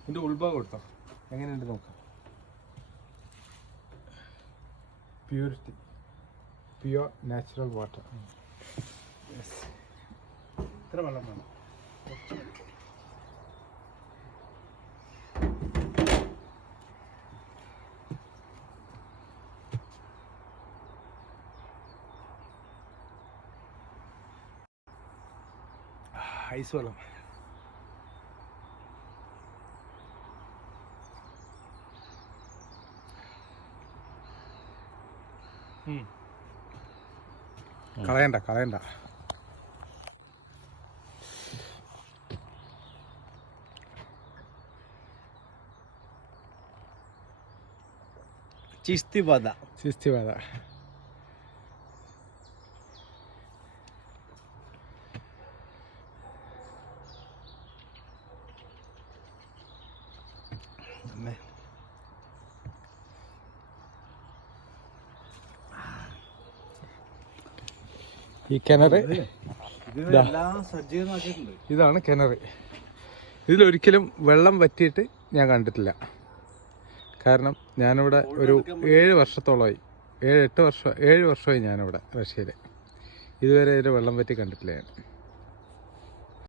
ഇതിന്റെ ഉൾഭാഗം കൊടുത്തോ, എങ്ങനെയുണ്ട് നോക്കാം. Purity, pure natural water. ഇത്ര വെള്ളം വേണം. ഐസ് വെള്ളം. കളയണ്ട കളയണ്ട. ചിസ്തിബാദ. ഈ കിണറ് ഇതാണ് കിണറ്. ഇതിലൊരിക്കലും വെള്ളം വറ്റിയിട്ട് ഞാൻ കണ്ടിട്ടില്ല. കാരണം ഞാനിവിടെ ഒരു 7 വർഷത്തോളമായി, 7 വർഷമായി ഞാനിവിടെ റഷ്യയിൽ. ഇതുവരെ ഇതിൽ വെള്ളം വറ്റി കണ്ടിട്ടില്ല ഞാൻ.